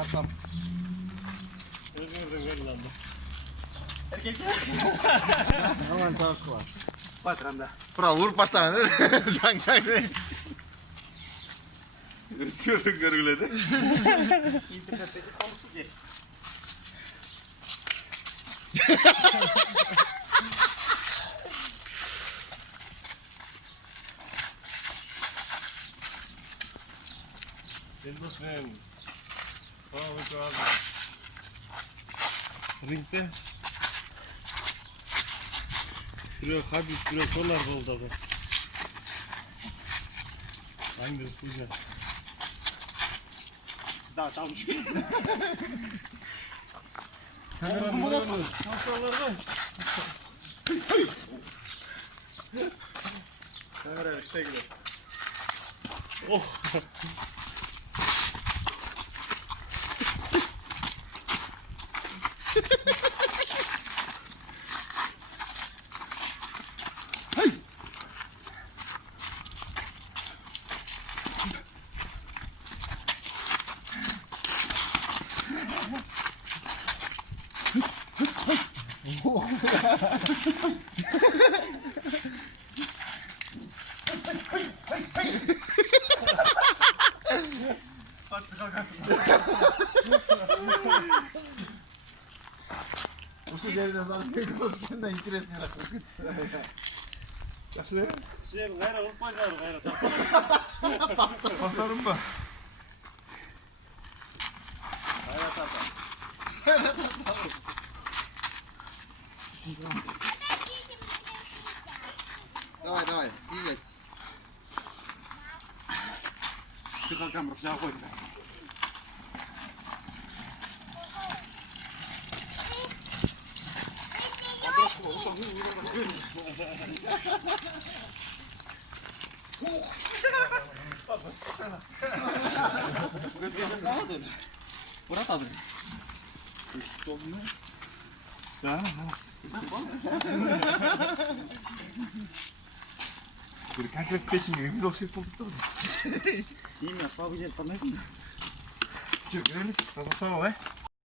Katsam. Özgürden garilandı. Erkek ya. Aman çok var. Patranda. Pra vur baştan. Özgürden görüledi. İnternetteki konusu ki. Elmas ben. Bak abi. Ringde. Şuraya Habib, şuraya solar oldu abi. Hangisi sıcak? Daha çalmış. Kameralar var. Maşallah. Kamera işte gidiyor. Oh. Muszę dzielić na tego na interesnie na chwilę. Zaczynamy? Şey, gayrı olup koyacağım gayrı. Bakalım mı? Gayrı tata. Давай, давай, сидеть. Ты как камеру взял хоть. Murat hazır. Да. Как песенка, не вообще полтора. Имя, слава тебе, подносим. Че, грели? Разласало,